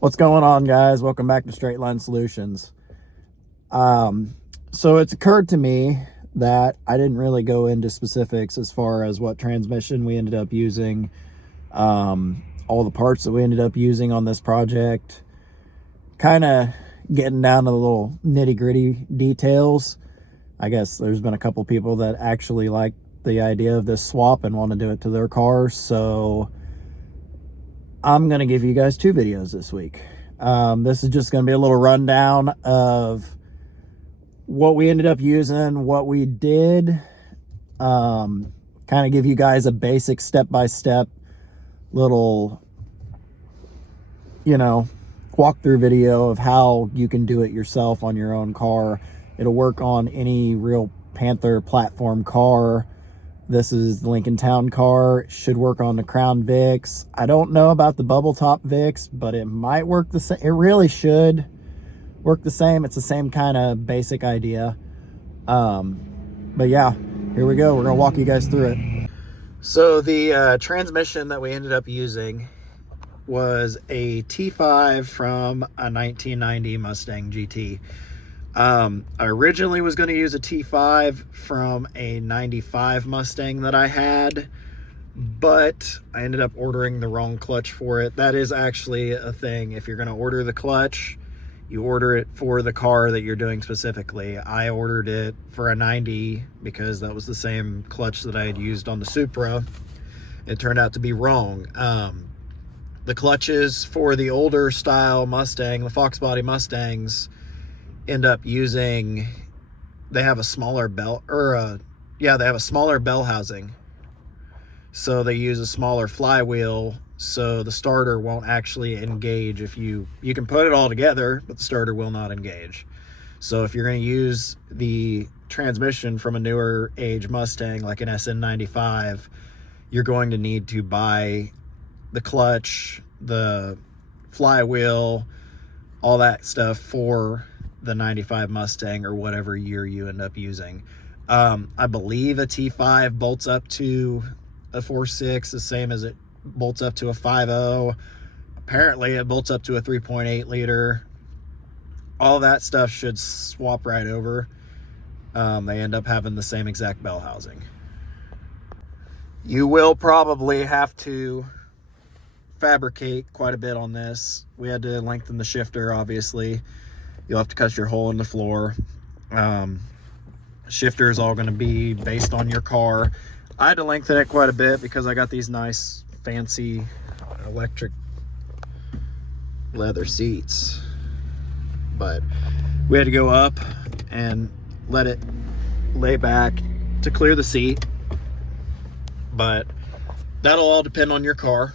What's going on, guys? Welcome back to Straight Line Solutions. So it's occurred to me that I didn't really go into specifics as far as what transmission we ended up using, all the parts that we ended up using on this project, kind of getting down to the little nitty-gritty details. I guess there's been a couple people that actually like the idea of this swap and want to do it to their cars, so I'm going to give you guys two videos this week. This is just going to be a little rundown of what we ended up using, what we did, kind of give you guys a basic step-by-step little, walkthrough video of how you can do it yourself on your own car. It'll work on any real Panther platform car. This is the Lincoln Town car. It should work on the Crown Vics. I don't know about the Bubble Top Vics, but it might work the same. It really should work the same. It's the same kind of basic idea. But yeah, here we go. We're going to walk you guys through it. So the transmission that we ended up using was a T5 from a 1990 Mustang GT. I originally was going to use a T5 from a 95 Mustang that I had, but I ended up ordering the wrong clutch for it. That is actually a thing. If you're going to order the clutch, you order it for the car that you're doing specifically. I ordered it for a 90 because that was the same clutch that I had used on the Supra. It turned out to be wrong. The clutches for the older style Mustang, the Fox body Mustangs, end up using, they have a smaller bell, they have a smaller bell housing, so they use a smaller flywheel, so the starter won't actually engage. If you can put it all together, but the starter will not engage. So if you're going to use the transmission from a newer age Mustang like an SN95, you're going to need to buy the clutch, the flywheel, all that stuff for the 95 Mustang or whatever year you end up using. I believe a T5 bolts up to a 4.6 the same as it bolts up to a 5.0. Apparently it bolts up to a 3.8 liter. All that stuff should swap right over. They end up having the same exact bell housing. You will probably have to fabricate quite a bit on this. We had to lengthen the shifter, obviously. You'll have to cut your hole in the floor. Shifter is all going to be based on your car. I had to lengthen it quite a bit because I got these nice fancy electric leather seats, but we had to go up and let it lay back to clear the seat. But that'll all depend on your car.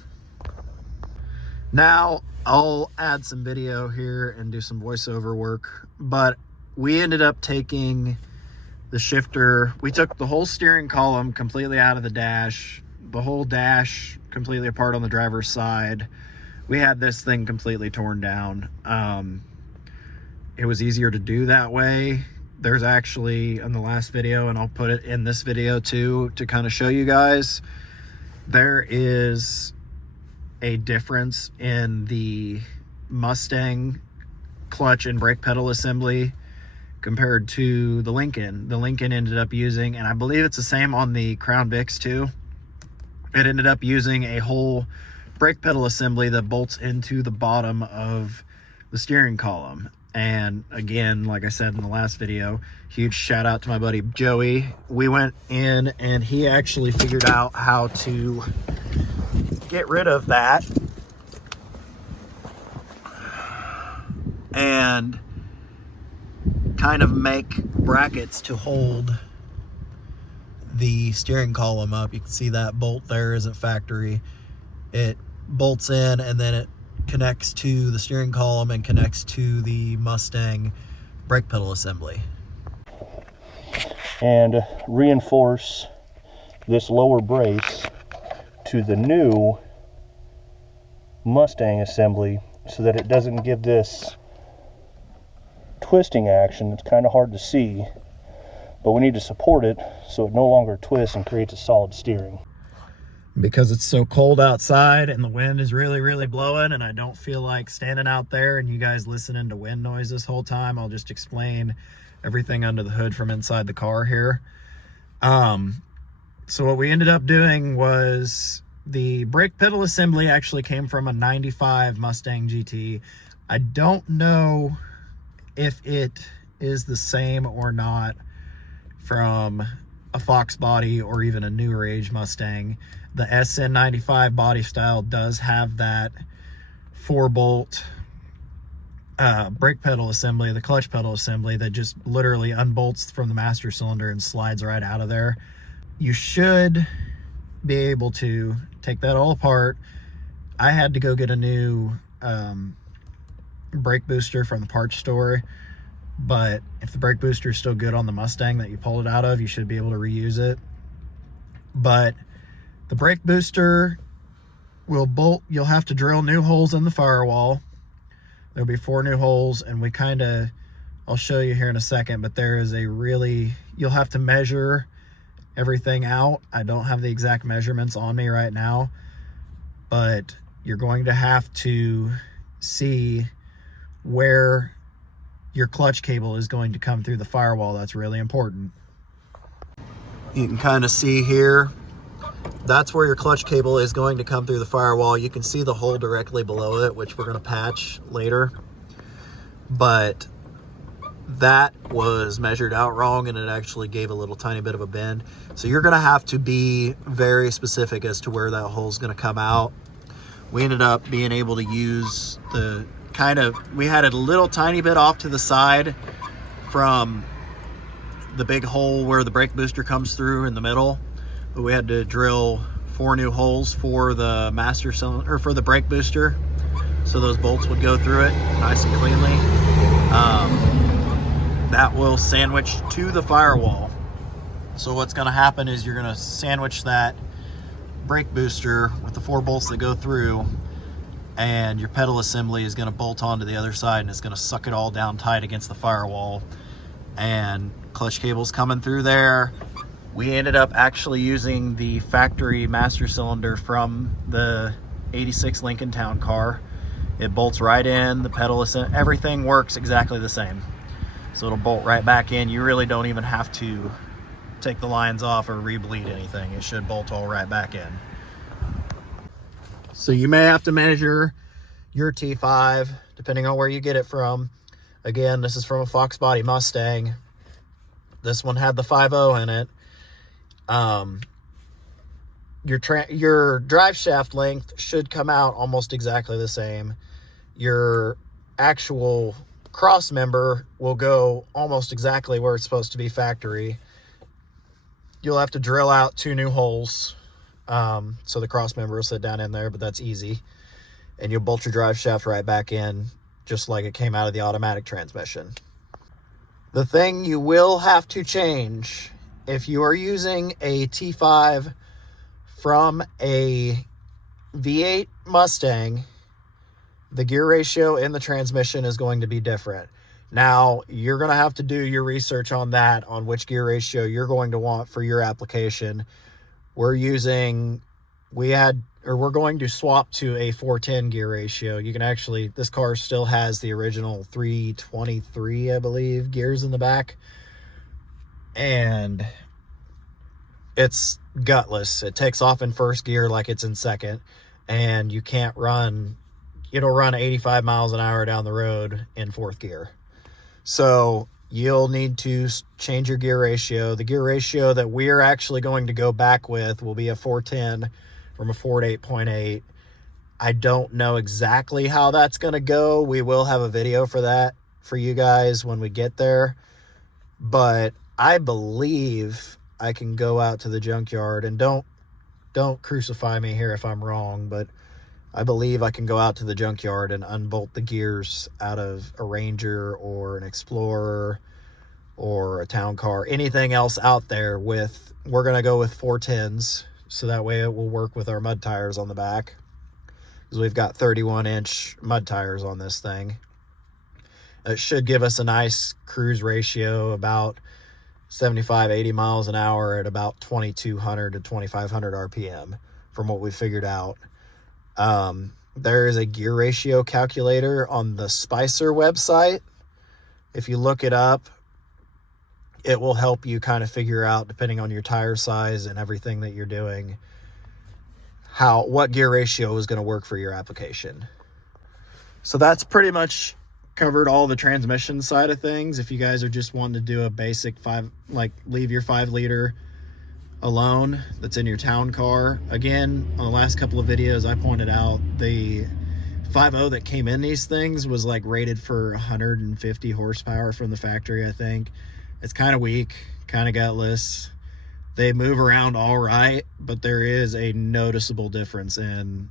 Now I'll add some video here and do some voiceover work, but we ended up taking the shifter. We took the whole steering column completely out of the dash, the whole dash completely apart on the driver's side. We had this thing completely torn down. It was easier to do that way. There's actually, in the last video, and I'll put it in this video too, to kind of show you guys, there is a difference in the Mustang clutch and brake pedal assembly compared to the Lincoln. The Lincoln ended up using, and I believe it's the same on the Crown Vics too, it ended up using a whole brake pedal assembly that bolts into the bottom of the steering column. And again, like I said in the last video, huge shout out to my buddy Joey. We went in and he actually figured out how to get rid of that and kind of make brackets to hold the steering column up. You can see that bolt there isn't factory. It bolts in and then it connects to the steering column and connects to the Mustang brake pedal assembly. And reinforce this lower brace to the new Mustang assembly so that it doesn't give this twisting action. It's kind of hard to see, but we need to support it so it no longer twists and creates a solid steering. Because it's so cold outside and the wind is really, really blowing, and I don't feel like standing out there and you guys listening to wind noise this whole time, I'll just explain everything under the hood from inside the car here. So what we ended up doing was the brake pedal assembly actually came from a 95 Mustang GT. I don't know if it is the same or not from a Fox body or even a newer age Mustang. The SN95 body style does have that 4-bolt brake pedal assembly, the clutch pedal assembly that just literally unbolts from the master cylinder and slides right out of there. You should be able to take that all apart. I had to go get a new brake booster from the parts store, but if the brake booster is still good on the Mustang that you pulled it out of, you should be able to reuse it. But the brake booster will bolt. You'll have to drill new holes in the firewall. There'll be 4 new holes, and I'll show you here in a second, but there is you'll have to measure everything out. I don't have the exact measurements on me right now, but you're going to have to see where your clutch cable is going to come through the firewall. That's really important. You can kind of see here, that's where your clutch cable is going to come through the firewall. You can see the hole directly below it, which we're going to patch later. But that was measured out wrong, and it actually gave a little tiny bit of a bend. So you're going to have to be very specific as to where that hole is going to come out. We ended up being able to use we had it a little tiny bit off to the side from the big hole where the brake booster comes through in the middle, but we had to drill 4 new holes for the master cylinder, or for the brake booster, so those bolts would go through it nice and cleanly. That will sandwich to the firewall. So what's going to happen is you're going to sandwich that brake booster with the 4 bolts that go through, and your pedal assembly is going to bolt onto the other side, and it's going to suck it all down tight against the firewall. And clutch cable's coming through there. We ended up actually using the factory master cylinder from the 86 Lincoln Town car. It bolts right in, the pedal assembly, everything works exactly the same. So it'll bolt right back in. You really don't even have to take the lines off or re-bleed anything. It should bolt all right back in. So you may have to measure your T5 depending on where you get it from. Again, this is from a Fox body Mustang. This one had the 5.0 in it. Your drive shaft length should come out almost exactly the same. Your actual cross member will go almost exactly where it's supposed to be factory. You'll have to drill out 2 new holes, so the cross member will sit down in there, but that's easy. And you'll bolt your drive shaft right back in, just like it came out of the automatic transmission. The thing you will have to change, if you are using a T5 from a V8 Mustang, the gear ratio in the transmission is going to be different. Now, you're going to have to do your research on that, on which gear ratio you're going to want for your application. We're going to swap to a 410 gear ratio. You can actually, this car still has the original 323, I believe, gears in the back. And it's gutless. It takes off in first gear like it's in second. And you can't it'll run 85 miles an hour down the road in 4th gear. So you'll need to change your gear ratio. The gear ratio that we're actually going to go back with will be a 410 from a Ford 8.8. I don't know exactly how that's going to go. We will have a video for that for you guys when we get there. But I believe I can go out to the junkyard, and don't crucify me here if I'm wrong, but I believe I can go out to the junkyard and unbolt the gears out of a Ranger or an Explorer or a town car, anything else out there we're going to go with 410s. So that way it will work with our mud tires on the back, because we've got 31-inch mud tires on this thing. It should give us a nice cruise ratio, about 75, 80 miles an hour at about 2200 to 2500 RPM from what we figured out. There is a gear ratio calculator on the Spicer website. If you look it up, it will help you kind of figure out, depending on your tire size and everything that you're doing, what gear ratio is going to work for your application. So that's pretty much covered all the transmission side of things. If you guys are just wanting to do a basic leave your 5 liter alone that's in your town car. Again, on the last couple of videos, I pointed out the 5.0 that came in these things was like rated for 150 horsepower from the factory, I think. It's kind of weak, kind of gutless. They move around all right, but there is a noticeable difference in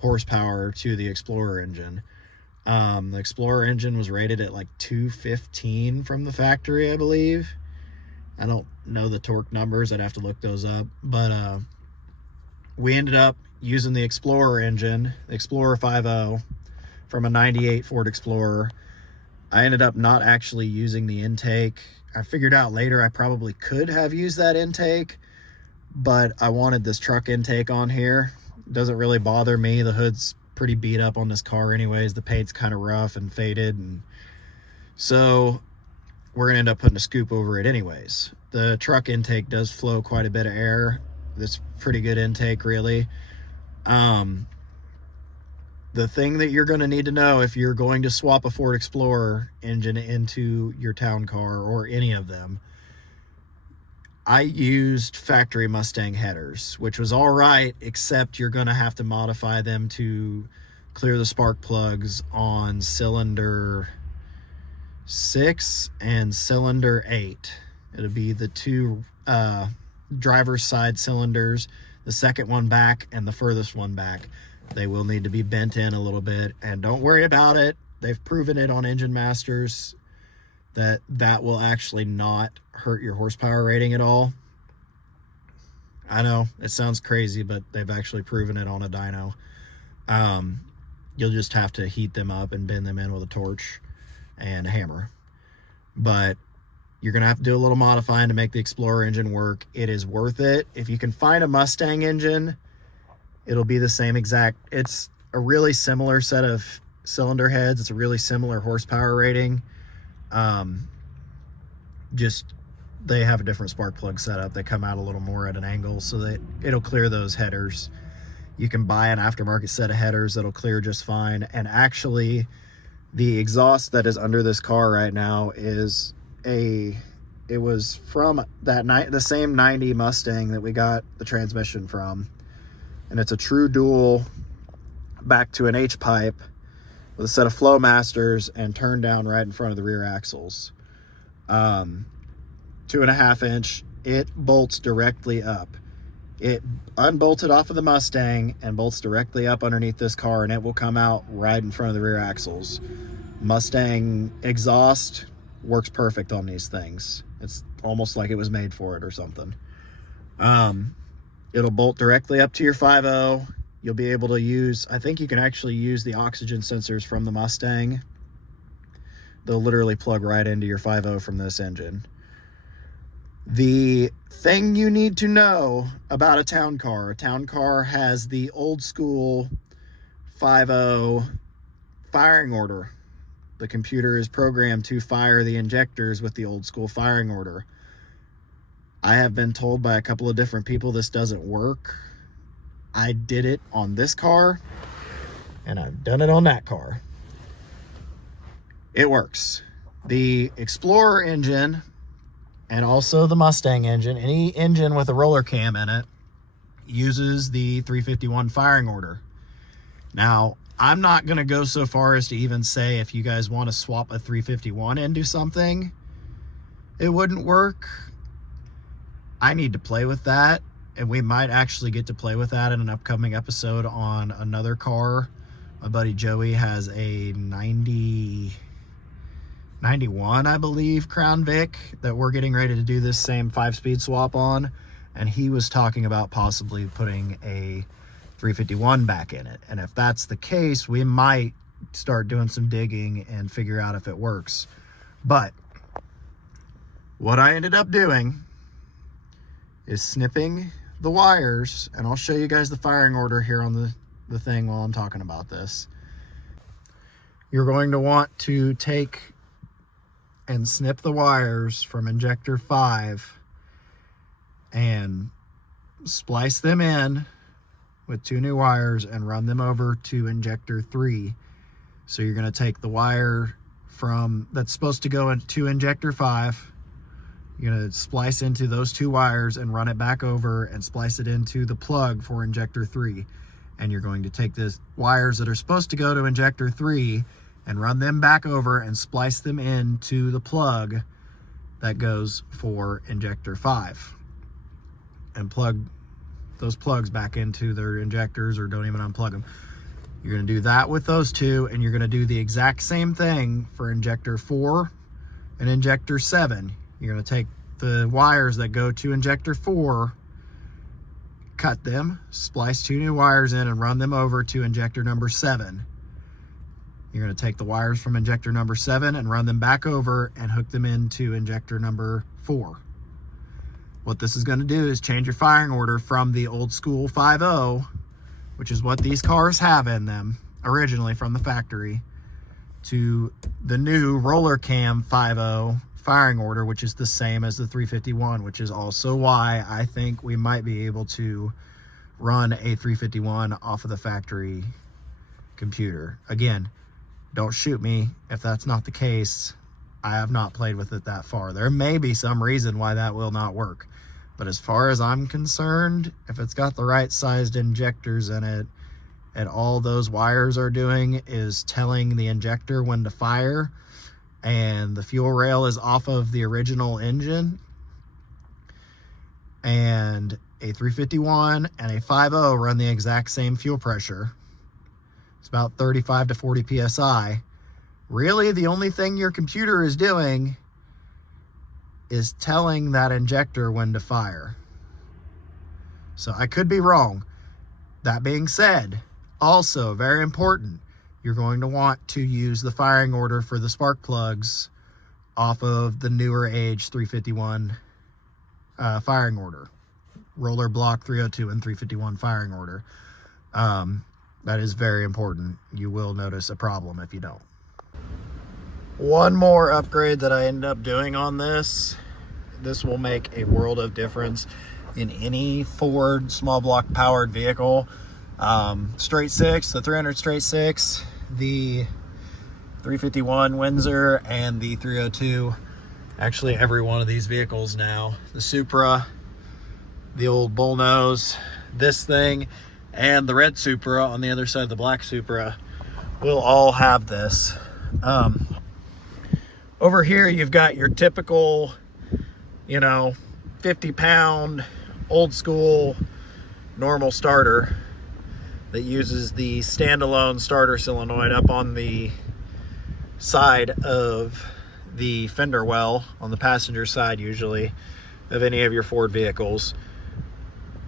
horsepower to the Explorer engine. The Explorer engine was rated at like 215 from the factory, I believe. I don't know the torque numbers. I'd have to look those up. But we ended up using the Explorer engine, the Explorer 5.0 from a 98 Ford Explorer. I ended up not actually using the intake. I figured out later I probably could have used that intake, but I wanted this truck intake on here. It doesn't really bother me. The hood's pretty beat up on this car anyways. The paint's kind of rough and faded, and so we're gonna end up putting a scoop over it anyways. The truck intake does flow quite a bit of air. That's pretty good intake, really. The thing that you're going to need to know if you're going to swap a Ford Explorer engine into your town car, or any of them, I used factory Mustang headers, which was all right, except you're going to have to modify them to clear the spark plugs on cylinder 6 and cylinder 8. It'll be the two driver's side cylinders, the second one back and the furthest one back. They will need to be bent in a little bit, and don't worry about it. They've proven it on Engine Masters that will actually not hurt your horsepower rating at all. I know it sounds crazy, but they've actually proven it on a dyno. You'll just have to heat them up and bend them in with a torch and a hammer. But you're going to have to do a little modifying to make the Explorer engine work. It is worth it. If you can find a Mustang engine, it'll be the same exact. It's a really similar set of cylinder heads. It's a really similar horsepower rating. Just they have a different spark plug setup. They come out a little more at an angle so that it'll clear those headers. You can buy an aftermarket set of headers that'll clear just fine. And actually, the exhaust that is under this car right now is it was from the same 90 Mustang that we got the transmission from. And it's a true dual back to an H-pipe with a set of Flowmasters and turned down right in front of the rear axles. 2.5 inch, it bolts directly up. It unbolted off of the Mustang and bolts directly up underneath this car, and it will come out right in front of the rear axles. Mustang exhaust works perfect on these things. It's almost like it was made for it or something. It'll bolt directly up to your 5.0. You'll be able to use, I think you can actually use the oxygen sensors from the Mustang. They'll literally plug right into your 5.0 from this engine. The thing you need to know about a town car has the old school 5.0 firing order. The computer is programmed to fire the injectors with the old school firing order. I have been told by a couple of different people this doesn't work. I did it on this car, and I've done it on that car. It works. The Explorer engine and also the Mustang engine, any engine with a roller cam in it, uses the 351 firing order. Now, I'm not going to go so far as to even say if you guys want to swap a 351 into something, it wouldn't work. I need to play with that, and we might actually get to play with that in an upcoming episode on another car. My buddy Joey has a 91, I believe, Crown Vic that we're getting ready to do this same 5-speed swap on, and he was talking about possibly putting a 351 back in it. And if that's the case, we might start doing some digging and figure out if it works. But what I ended up doing is snipping the wires, and I'll show you guys the firing order here on the thing while I'm talking about this. You're going to want to take and snip the wires from injector 5 and splice them in with 2 new wires and run them over to injector 3. So you're going to take the wire that's supposed to go into injector 5. You're going to splice into those 2 wires and run it back over and splice it into the plug for injector 3. And you're going to take the wires that are supposed to go to injector 3 and run them back over and splice them into the plug that goes for injector 5. And plug those plugs back into their injectors, or don't even unplug them. You're going to do that with those 2, and you're going to do the exact same thing for injector 4 and injector 7. You're going to take the wires that go to injector 4, cut them, splice 2 new wires in, and run them over to injector number 7. You're going to take the wires from injector number 7 and run them back over and hook them into injector number 4. What this is going to do is change your firing order from the old school 5.0, which is what these cars have in them originally from the factory, to the new roller cam 5.0 firing order, which is the same as the 351, which is also why I think we might be able to run a 351 off of the factory computer. Again, don't shoot me if that's not the case. I have not played with it that far. There may be some reason why that will not work. But as far as I'm concerned, if it's got the right sized injectors in it, and all those wires are doing is telling the injector when to fire, and the fuel rail is off of the original engine, and a 351 and a 5.0 run the exact same fuel pressure, it's about 35 to 40 psi. Really, the only thing your computer is doing is telling that injector when to fire. So I could be wrong. That being said, also very important, you're going to want to use the firing order for the spark plugs off of the newer age 351 firing order. Roller block 302 and 351 firing order. That is very important. You will notice a problem if you don't. One more upgrade that I ended up doing on this will make a world of difference in any Ford small block powered vehicle. Straight 6, the 300 straight 6, the 351 Windsor, and the 302. Actually, every one of these vehicles now. The Supra, the old bullnose, this thing, and the red Supra on the other side of the black Supra will all have this. Over here, you've got your typical, 50-pound, old school, normal starter that uses the standalone starter solenoid up on the side of the fender well, on the passenger side usually, of any of your Ford vehicles.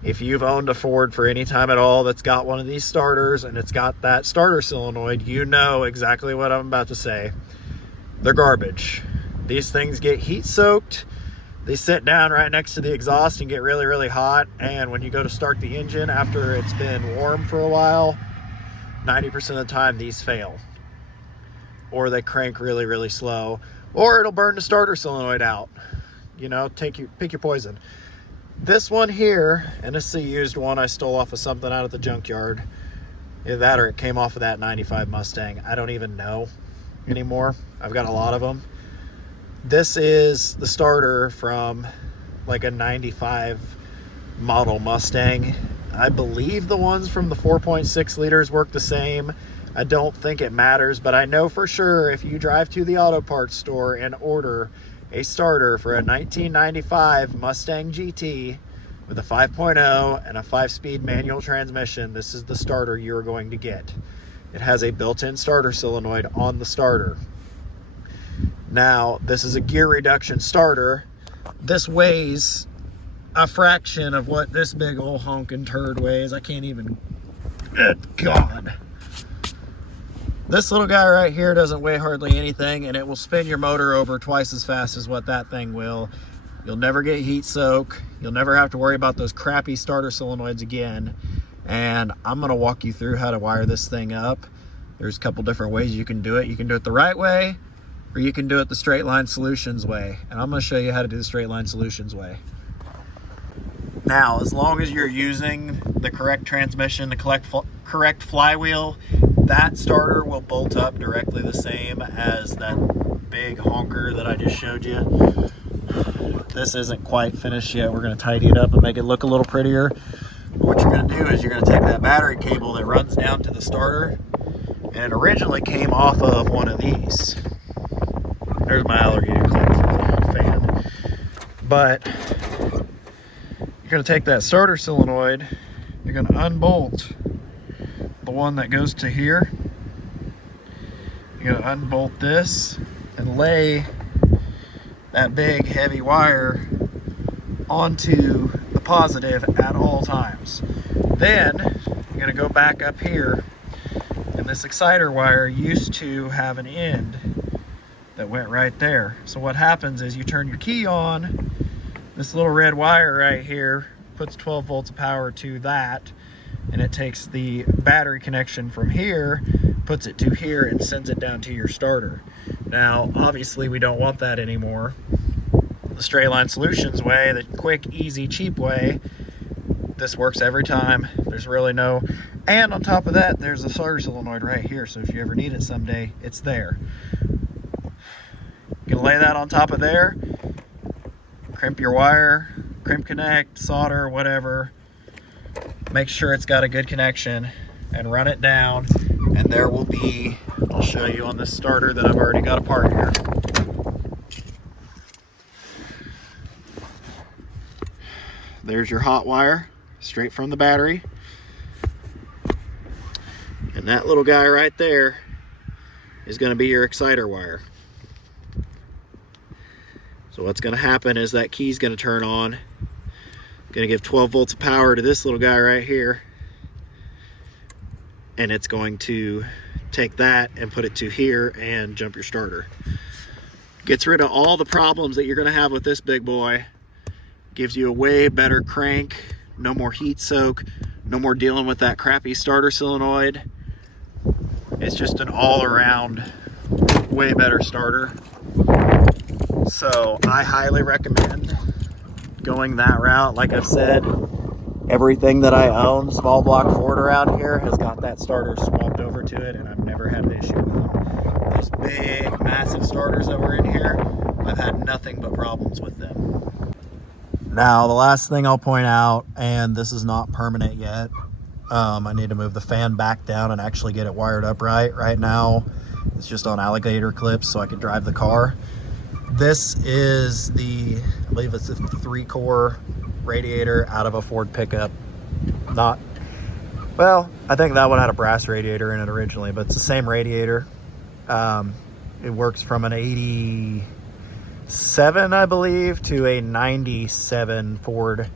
If you've owned a Ford for any time at all that's got one of these starters and it's got that starter solenoid, you know exactly what I'm about to say. They're garbage. These things get heat soaked. They sit down right next to the exhaust and get really, really hot. And when you go to start the engine after it's been warm for a while, 90% of the time these fail. Or they crank really, really slow. Or it'll burn the starter solenoid out. Pick your poison. This one here, and this is a used one I stole off of something out of the junkyard. Either that or it came off of that 95 Mustang. I don't even know anymore. I've got a lot of them. This is the starter from like a 95 model Mustang. I believe the ones from the 4.6 liters work the same. I don't think it matters, but I know for sure if you drive to the auto parts store and order a starter for a 1995 Mustang GT with a 5.0 and a 5-speed manual transmission, this is the starter you're going to get. It has a built-in starter solenoid on the starter. Now, this is a gear reduction starter. This weighs a fraction of what this big old honking turd weighs. I can't even... Good God. This little guy right here doesn't weigh hardly anything, and it will spin your motor over twice as fast as what that thing will. You'll never get heat soak. You'll never have to worry about those crappy starter solenoids again. And I'm gonna walk you through how to wire this thing up. There's a couple different ways you can do it. You can do it the right way, or you can do it the Straight Line Solutions way. And I'm gonna show you how to do the Straight Line Solutions way. Now, as long as you're using the correct transmission, the correct flywheel, that starter will bolt up directly the same as that big honker that I just showed you. This isn't quite finished yet. We're gonna tidy it up and make it look a little prettier. What you're gonna do is you're gonna take that battery cable that runs down to the starter, and it originally came off of one of these. There's my alligator clip fan. But you're gonna take that starter solenoid, you're gonna unbolt the one that goes to here. You're gonna unbolt this and lay that big heavy wire onto the positive at all times. Then you're gonna go back up here, and this exciter wire used to have an end that went right there. So what happens is you turn your key on, this little red wire right here puts 12 volts of power to that, and it takes the battery connection from here, puts it to here, and sends it down to your starter. Now, obviously we don't want that anymore. The Straight Line Solutions way, the quick, easy, cheap way, this works every time. There's really no, and on top of that, there's a starter solenoid right here, so if you ever need it someday, it's there. You can lay that on top of there, crimp your wire, crimp connect, solder, whatever. Make sure it's got a good connection and run it down, and there will be, I'll show you on this starter that I've already got apart here. There's your hot wire straight from the battery, and that little guy right there is going to be your exciter wire. So what's going to happen is that key's going to turn on, going to give 12 volts of power to this little guy right here, and it's going to take that and put it to here and jump your starter. Gets rid of all the problems that you're going to have with this big boy. Gives you a way better crank, no more heat soak, no more dealing with that crappy starter solenoid. It's just an all-around way better starter. So I highly recommend going that route. Like I've said, everything that I own, small block Ford around here, has got that starter swapped over to it, and I've never had an issue with them. Those big, massive starters that were in here, I've had nothing but problems with them. Now, the last thing I'll point out, and this is not permanent yet, I need to move the fan back down and actually get it wired up right. Right now, it's just on alligator clips so I can drive the car. This is I believe it's a 3-core radiator out of a Ford pickup. Well, I think that one had a brass radiator in it originally, but it's the same radiator. It works from an 87, I believe, to a 97 Ford.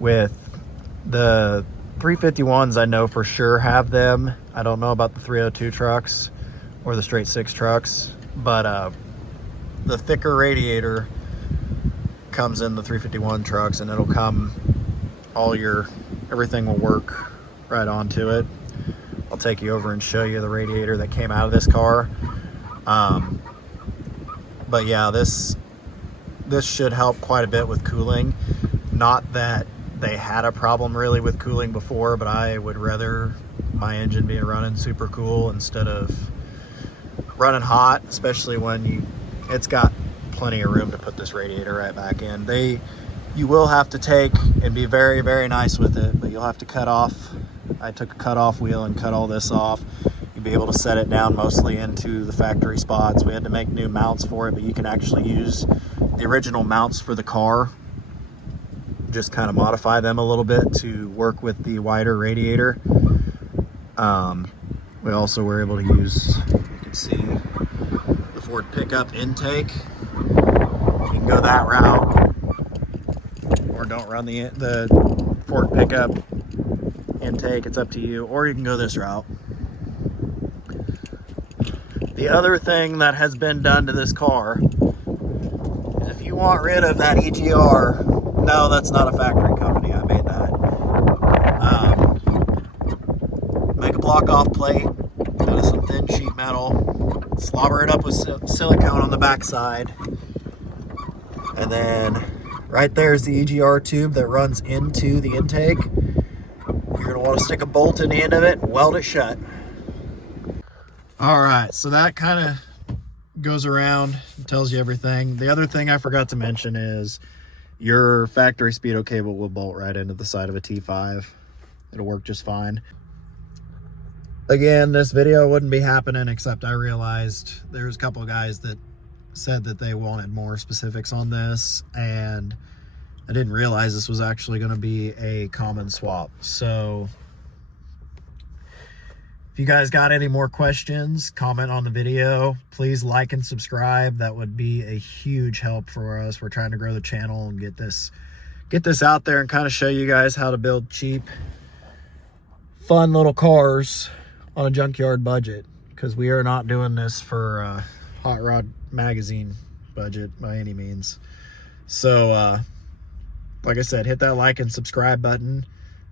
With the 351s, I know for sure have them. I don't know about the 302 trucks or the straight 6 trucks, but the thicker radiator comes in the 351 trucks, and it'll come, everything will work right onto it. I'll take you over and show you the radiator that came out of this car. But yeah, this should help quite a bit with cooling. Not that they had a problem really with cooling before, but I would rather my engine be running super cool instead of running hot, especially when it's got plenty of room to put this radiator right back in. You will have to take and be very, very nice with it, but you'll have to cut off. I took a cut-off wheel and cut all this off. You'll be able to set it down mostly into the factory spots. We had to make new mounts for it, but you can actually use the original mounts for the car. Just kind of modify them a little bit to work with the wider radiator. We also were able to use, you can see, the Ford pickup intake. You can go that route, or don't run the Ford pickup intake. It's up to you, or you can go this route. The other thing that has been done to this car is if you want rid of that EGR, no, that's not a factory company. I made that. Make a block off plate out of some thin sheet metal, slobber it up with silicone on the backside, and then right there is the EGR tube that runs into the intake. You're gonna want to stick a bolt in the end of it, weld it shut. All right, so that kind of goes around and tells you everything. The other thing I forgot to mention is your factory speedo cable will bolt right into the side of a T5. It'll work just fine. Again, this video wouldn't be happening except I realized there's a couple of guys that said that they wanted more specifics on this, and I didn't realize this was actually going to be a common swap. So if you guys got any more questions, comment on the video. Please like and subscribe. That would be a huge help for us. We're trying to grow the channel and get this out there and kind of show you guys how to build cheap, fun little cars on a junkyard budget, because we are not doing this for a Hot Rod Magazine budget by any means. So like I said, hit that like and subscribe button.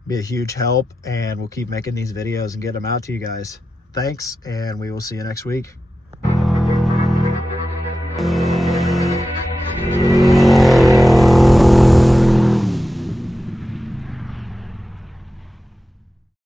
Be a huge help, and we'll keep making these videos and get them out to you guys. Thanks, and we will see you next week.